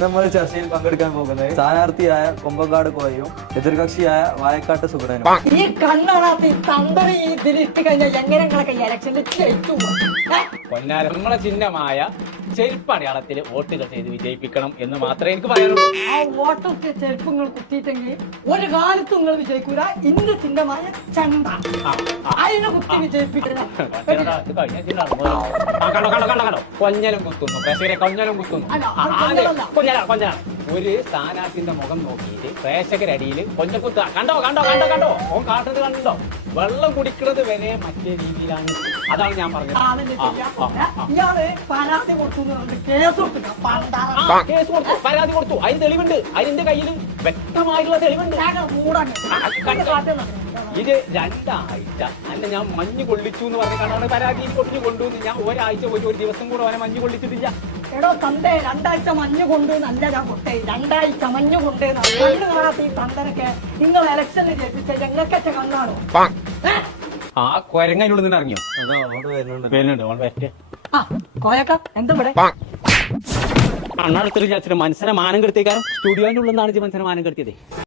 നമ്മൾ ചർച്ചയിൽ പങ്കെടുക്കാൻ പോകുന്നത് സ്ഥാനാർത്ഥിയായ കൊമ്പങ്കാട് കോയയും എതിർകക്ഷിയായ വായക്കാട്ട് സുഗതനും. ഈ കണ്ണാണാത്ത തന്ത്രി ഇതിലിട്ട് കഴിഞ്ഞാൽ എങ്ങനെയൊക്കെ ഇലക്ഷനിൽ ജയിച്ചു. പൊന്നാരങ്ങളെ ചിഹ്നമായ ചെരുപ്പടയാളത്തിൽ വോട്ടുകൾ ചെയ്ത് വിജയിപ്പിക്കണം എന്ന് മാത്രമേ എനിക്ക് പറയാനുള്ളൂ. ആ വോട്ടൊക്കെ ചെരുപ്പങ്ങൾ കുത്തിയിട്ടെങ്കിൽ ഒരു കാലത്തും നിങ്ങൾ വിജയിക്കൂല. ഇന്ന് ചിഹ്നമായ ചണ്ട അതിനെ കുത്തി വിജയിപ്പിക്കണം. കൊഞ്ഞലും കുത്തുന്നു, പ്രേക്ഷകരെ കൊഞ്ഞലും കുത്തുന്നു. കൊഞ്ഞല ഒരു സ്ഥാനാർത്ഥിന്റെ മുഖം നോക്കിയിട്ട് പ്രേക്ഷകരടിയിൽ കൊഞ്ഞക്കുത്ത കണ്ടോ കണ്ടോ കണ്ടോ കണ്ടോ ഓൻ കാട്ടുന്നത് കണ്ടോ? വെള്ളം കുടിക്കുന്നത് വരെ മറ്റേ രീതിയിലാണ്. അതാണ് ഞാൻ പറഞ്ഞത്. ഇയാള് പരാതി കൊടുത്തു കേസ് കൊടുത്തു, പരാതി കൊടുത്തു. അതിന് തെളിവുണ്ട്. അതിന്റെ കയ്യിൽ വ്യക്തമായിട്ടുള്ള തെളിവുണ്ട്. ഇത് 2 ആഴ്ച അല്ല ഞാൻ മഞ്ഞ് കൊള്ളിച്ചു എന്ന് പറഞ്ഞിട്ടാണ് പരാതി കൊട്ടിഞ്ഞു കൊണ്ടുവന്ന്. ഞാൻ ഒരാഴ്ച പോയിട്ട് ഒരു ദിവസം കൂടെ അവനെ മഞ്ഞ് കൊള്ളിച്ചിട്ടില്ല. എടോ തന്തേ 2 ആഴ്ച മഞ്ഞ് കൊണ്ട് നല്ല ഞാൻ കൊട്ടേ 2 ആഴ്ച മഞ്ഞ് കൊണ്ട് കണ്ണ് കാണാത്ത ഈ തന്തനൊക്കെ നിങ്ങൾ ഇലക്ഷനിൽ ജയിപ്പിച്ച ഞങ്ങൾക്കൊക്കെ കണ്ണാണോ? ആ കൊരങ്ങനുള്ളിൽ നിന്ന് ഇറങ്ങിയോ? വരുന്നുണ്ട്. ആ കോയക്ക എന്താ ഇവിടെ അണ്ണാടുത്തൊരു മനസ്സിനെ മാനം കെടുത്തേക്കാരും സ്റ്റുഡിയോന്റെ ഉള്ളിൽ നിന്നാണ് മനസ്സിനെ മാനം കെടുത്തിയത്.